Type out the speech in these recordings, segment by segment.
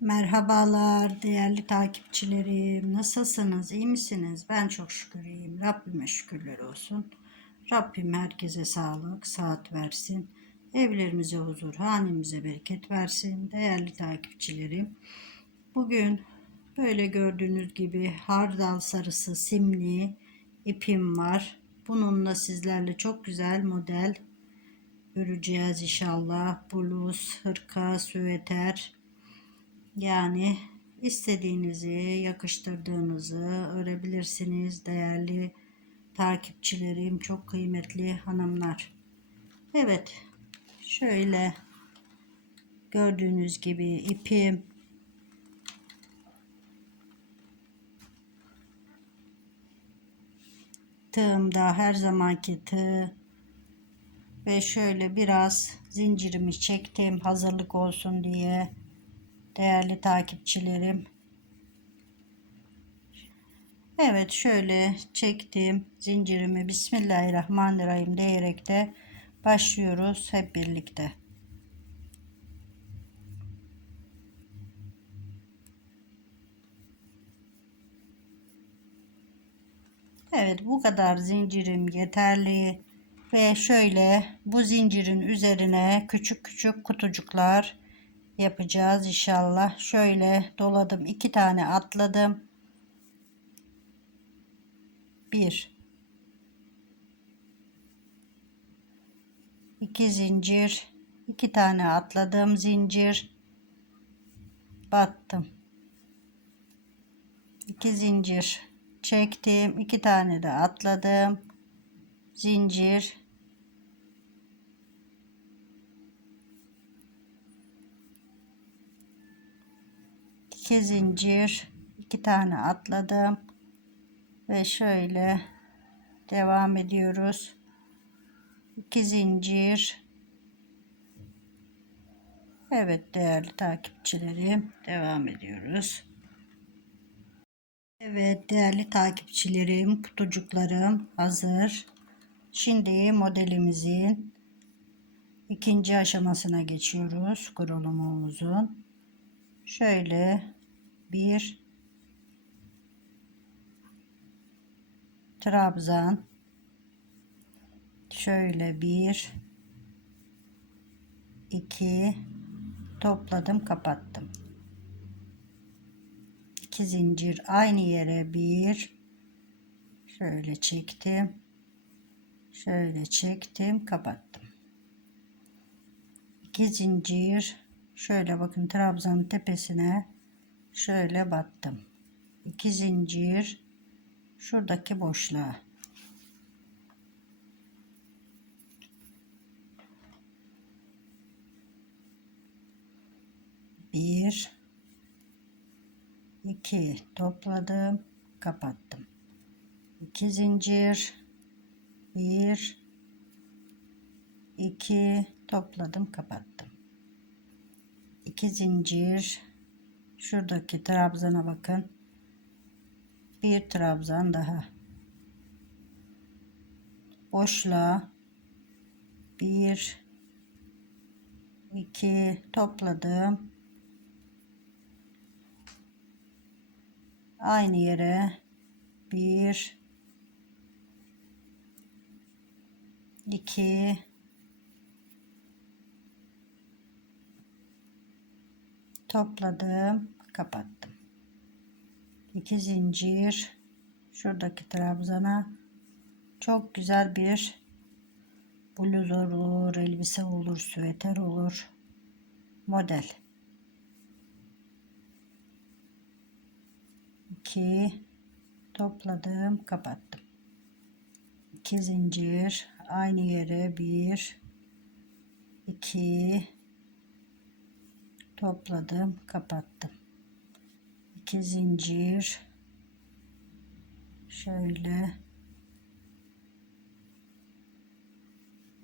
Merhabalar değerli takipçilerim. Nasılsınız? İyi misiniz? Ben çok şükür iyiyim. Rabbime şükürler olsun. Rabbim herkese sağlık, saat versin. Evlerimize huzur, hanemize bereket versin. Değerli takipçilerim. Bugün böyle gördüğünüz gibi hardal sarısı simli ipim var. Bununla sizlerle çok güzel model öreceğiz inşallah. Bluz, hırka, süveter, yani istediğinizi, yakıştırdığınızı örebilirsiniz değerli takipçilerim, çok kıymetli hanımlar. Evet, şöyle gördüğünüz gibi ipim. Tığımda her zamanki tığ. Ve şöyle biraz zincirimi çektim hazırlık olsun diye değerli takipçilerim. Evet şöyle çektim zincirimi Bismillahirrahmanirrahim diyerek de başlıyoruz hep birlikte. Evet bu kadar zincirim yeterli ve şöyle bu zincirin üzerine küçük küçük kutucuklar yapacağız inşallah. Şöyle doladım. iki tane atladım. Bir. iki zincir. iki tane atladım zincir. Battım. iki zincir çektim. iki tane de atladım. Zincir 2 zincir iki tane atladım. Ve şöyle devam ediyoruz. 2 zincir. Evet değerli takipçilerim devam ediyoruz. Evet değerli takipçilerim kutucuklarım hazır. Şimdi modelimizin ikinci aşamasına geçiyoruz kurulumumuzun. Şöyle bir. Trabzan. Şöyle bir. İki. Topladım kapattım. İki zincir aynı yere. Bir. Şöyle çektim. Şöyle çektim kapattım. İki zincir. Şöyle bakın trabzanın tepesine şöyle battım. 2 zincir şuradaki boşluğa. Bir, iki topladım, kapattım. 2 zincir, bir, iki topladım, kapattım. 2 zincir Şuradaki trabzana bakın. Bir trabzan daha. Boşluğa bir iki topladım. Aynı yere bir iki topladım kapattım. 2 zincir. Şuradaki trabzana çok güzel bir bluz olur elbise olur süveter olur. Model. 2 topladım kapattım. 2 zincir. Aynı yere 1 2 topladım kapattım. 2 zincir. Şöyle.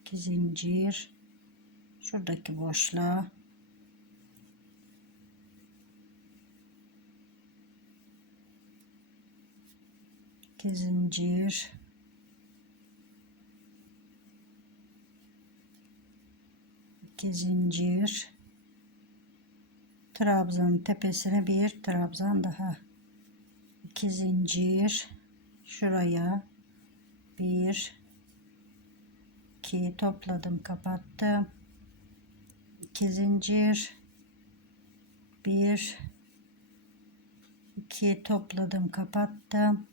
2 zincir. Şuradaki boşluğa. İki zincir. İki zincir trabzanın tepesine bir trabzan daha. 2 zincir. Şuraya bir. 2 topladım kapattım. 2 zincir. 1 2 topladım kapattım.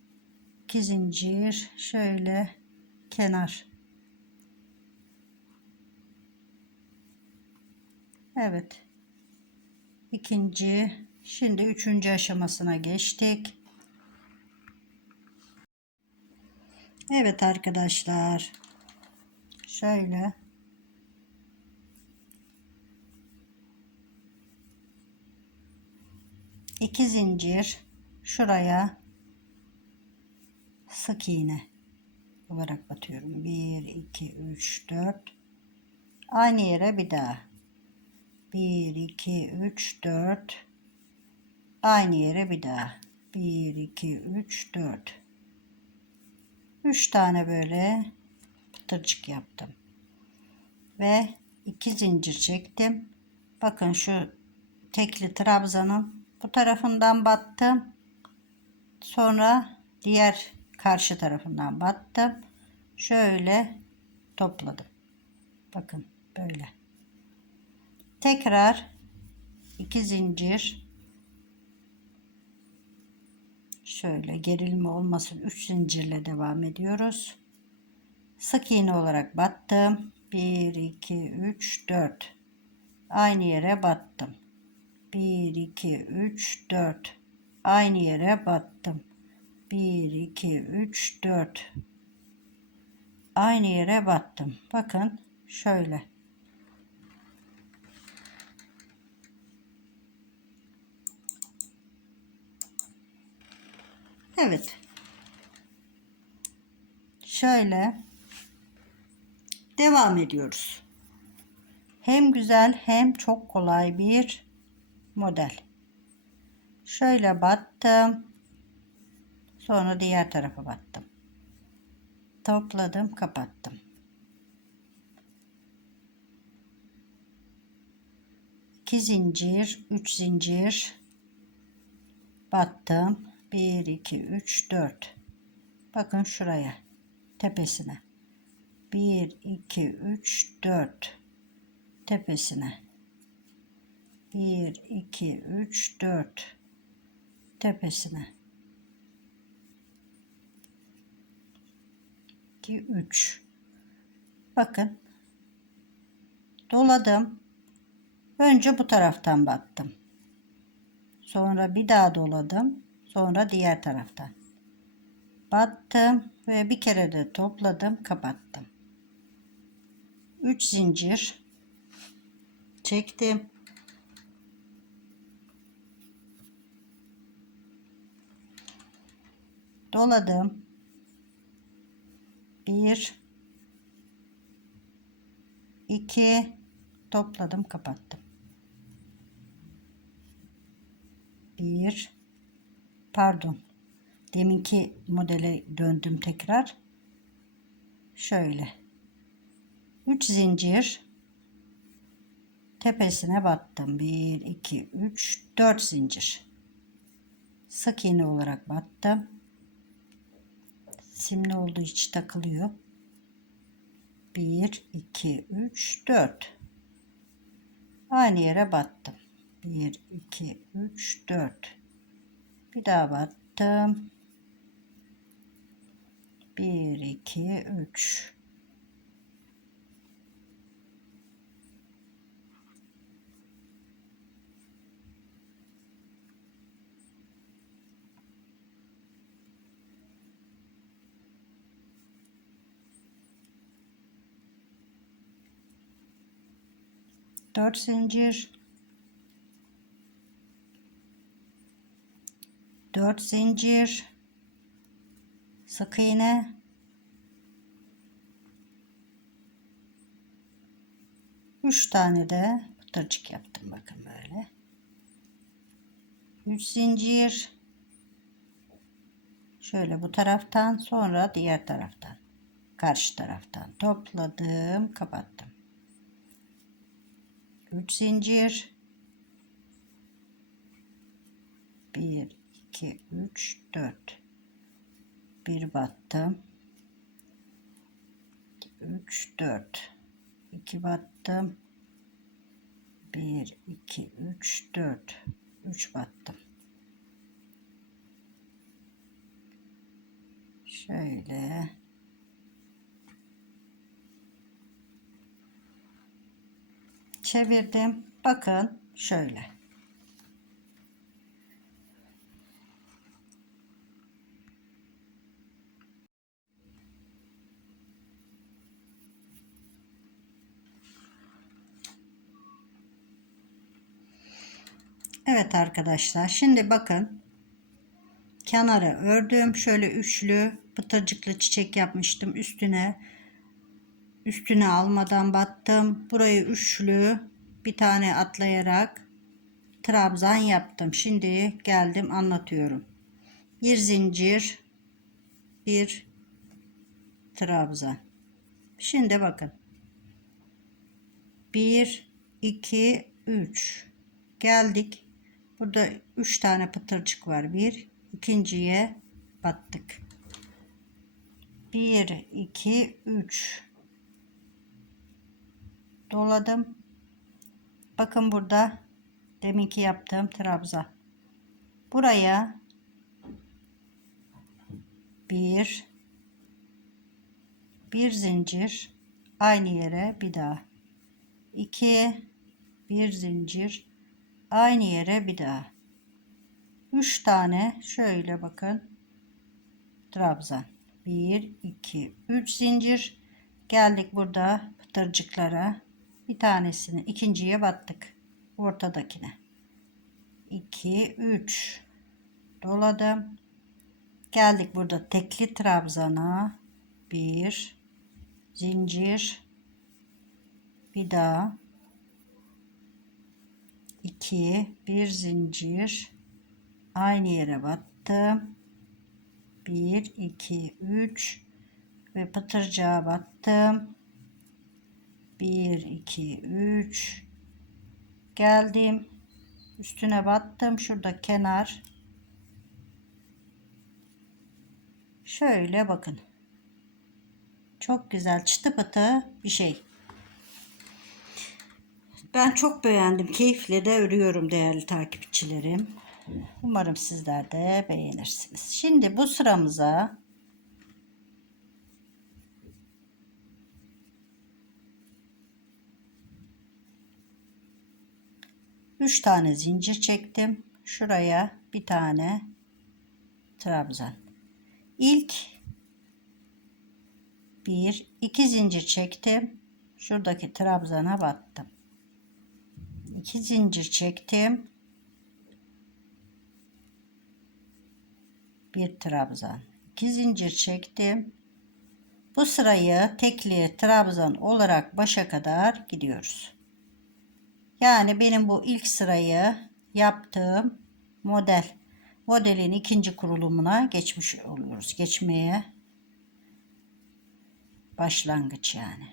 2 zincir. Şöyle kenar. Evet ikinci şimdi üçüncü aşamasına geçtik Evet arkadaşlar. Şöyle. iki zincir şuraya sık iğne olarak batıyorum. 1 2 3 4 aynı yere bir daha 1 2 3 4 aynı yere bir daha 1 2 3 4 3 tane böyle pıtırcık yaptım. Ve 2 zincir çektim. Bakın şu tekli trabzanın bu tarafından battım. Sonra diğer karşı tarafından battım. Şöyle topladım. Bakın böyle. Tekrar 2 zincir Şöyle gerilme olmasın 3 zincirle devam ediyoruz. Sık iğne olarak battım. 1 2 3 4. Aynı yere battım. 1 2 3 4. Aynı yere battım. 1 2 3 4. Aynı yere battım. Bakın şöyle. Evet. Şöyle devam ediyoruz. Hem güzel hem çok kolay bir model. Şöyle battım. Sonra diğer tarafa battım. Topladım, kapattım. İki zincir, üç zincir battım. 1 2 3 4 bakın şuraya tepesine. 1 2 3 4 tepesine. 1 2 3 4 tepesine. 2 3 bakın. Doladım. Önce bu taraftan battım sonra bir daha doladım Sonra diğer taraftan. Battım ve bir kere de topladım, kapattım. 3 zincir çektim. Doladım. 1 2 topladım, kapattım. 1 pardon. Deminki modele döndüm tekrar. Şöyle. 3 zincir. Tepesine battım. 1 2 3 4 zincir. Sık iğne olarak battım. Simli olduğu hiç takılıyor. 1 2 3 4 aynı yere battım. 1 2 3 4 bir daha battım. 1 2 3 4 zincir 4 zincir. Sık iğne. Üç tane de pıtırcık yaptım bakın böyle. 3 zincir. Şöyle bu taraftan sonra diğer taraftan karşı taraftan topladım kapattım. 3 zincir. 1 2 3 4 bir battım. 3 4 2 battım. 1 2 3 4 3 battım. Şöyle. Çevirdim. Bakın şöyle Evet arkadaşlar şimdi bakın. Kenara ördüm şöyle üçlü pıtırcıklı çiçek yapmıştım üstüne. Üstüne almadan battım. Burayı üçlü bir tane atlayarak trabzan yaptım. Şimdi geldim anlatıyorum. Bir zincir bir trabzan. Şimdi bakın. 1 2 3 geldik Burada üç tane pıtırcık var. Bir, ikinciye battık. Bir, iki, üç. Doladım. Bakın burada deminki yaptığım trabza. Buraya bir, bir zincir aynı yere bir daha. iki, bir zincir aynı yere bir daha. 3 tane şöyle bakın. Trabzan. 1 2 3 zincir. Geldik burada pıtırcıklara. Bir tanesini ikinciye battık. Ortadakine. 2 3 doladım. Geldik burada tekli trabzana. 1 zincir. Bir daha 2 bir zincir. Aynı yere battım. 1 2 3 ve pıtırcığa battım. 1 2 3 geldim. Üstüne battım. Şurada kenar. Şöyle bakın. Çok güzel çıtı pıtı bir şey ben çok beğendim. Keyifle de örüyorum değerli takipçilerim. Umarım sizler de beğenirsiniz. Şimdi bu sıramıza üç tane zincir çektim. Şuraya bir tane trabzan. İlk bir iki zincir çektim. Şuradaki trabzana battım. 2 zincir çektim. Bir trabzan. 2 zincir çektim. Bu sırayı tekli trabzan olarak başa kadar gidiyoruz. Yani benim bu ilk sırayı yaptığım model modelin ikinci kurulumuna geçmiş oluyoruz. Geçmeye başlangıç yani.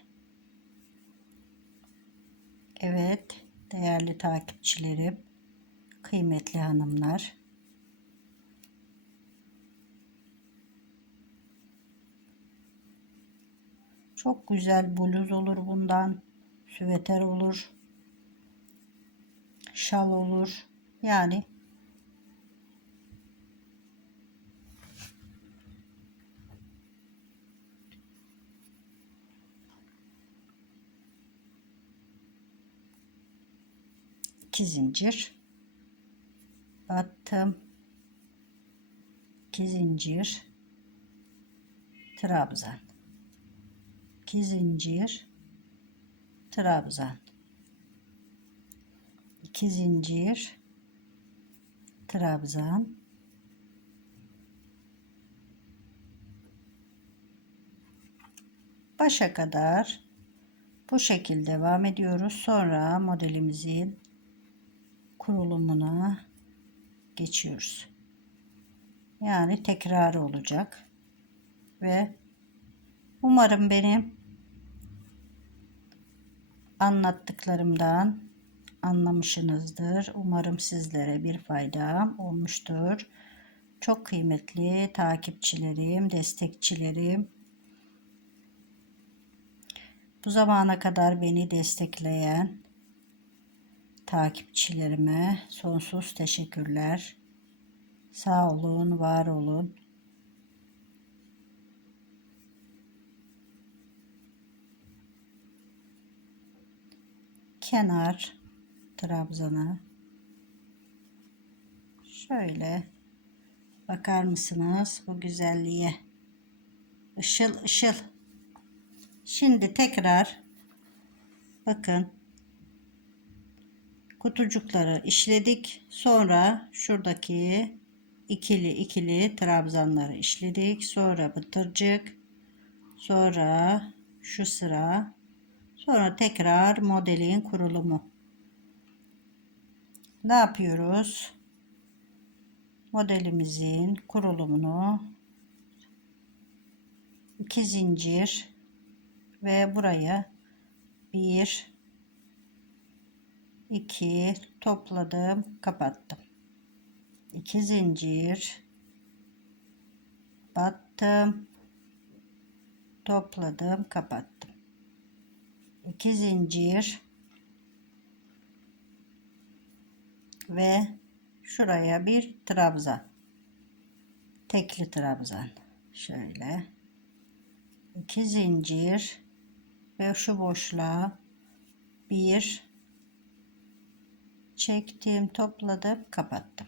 Evet değerli takipçilerim, kıymetli hanımlar. Çok güzel bluz olur bundan. Süveter olur. Şal olur. Yani iki zincir. Battım. 2 zincir. Trabzan. 2 zincir. Trabzan. 2 zincir. Trabzan. Başa kadar bu şekilde devam ediyoruz. Sonra modelimizin kurulumuna geçiyoruz. Yani tekrar olacak. Ve umarım benim anlattıklarımdan anlamışsınızdır. Umarım sizlere bir faydam olmuştur. Çok kıymetli takipçilerim, destekçilerim. Bu zamana kadar beni destekleyen takipçilerime sonsuz teşekkürler. Sağ olun, var olun. Kenar trabzana şöyle bakar mısınız bu güzelliğe? Işıl ışıl. Şimdi tekrar bakın kutucukları işledik. Sonra şuradaki ikili ikili trabzanları işledik. Sonra bıtırcık. Sonra şu sıra. Sonra tekrar modelin kurulumu. Ne yapıyoruz? Modelimizin kurulumunu iki zincir ve buraya bir 2 topladım kapattım. 2 zincir. Battım. Topladım kapattım. 2 zincir. Ve şuraya bir trabzan. Tekli trabzan. Şöyle. 2 zincir. Ve şu boşluğa bir çektim topladım kapattım.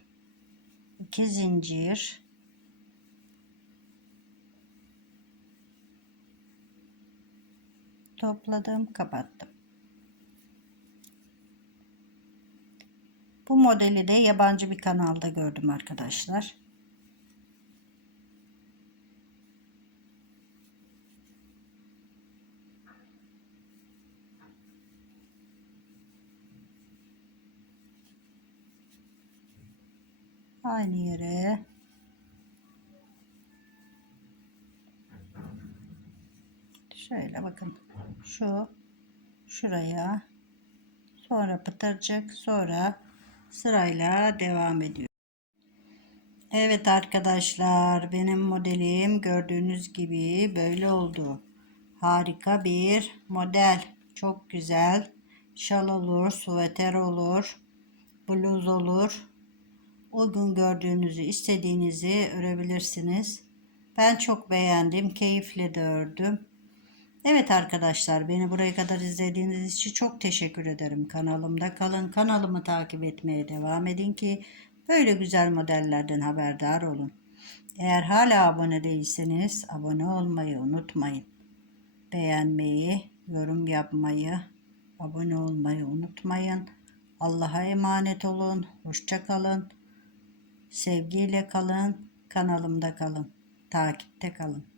2 zincir. Topladım kapattım. Bu modeli de yabancı bir kanalda gördüm arkadaşlar aynı şöyle bakın şu şuraya sonra pıtırcık sonra sırayla devam ediyor. Evet arkadaşlar benim modelim gördüğünüz gibi böyle oldu. Harika bir model. Çok güzel. Şal olur, süveter olur, bluz olur uygun gördüğünüzü, istediğinizi örebilirsiniz. Ben çok beğendim, keyifle de ördüm. Evet arkadaşlar, beni buraya kadar izlediğiniz için çok teşekkür ederim. Kanalımda kalın, kanalımı takip etmeye devam edin ki böyle güzel modellerden haberdar olun. Eğer hala abone değilseniz abone olmayı unutmayın. Beğenmeyi, yorum yapmayı, abone olmayı unutmayın. Allah'a emanet olun. Hoşça kalın. Sevgiyle kalın, kanalımda kalın, takipte kalın.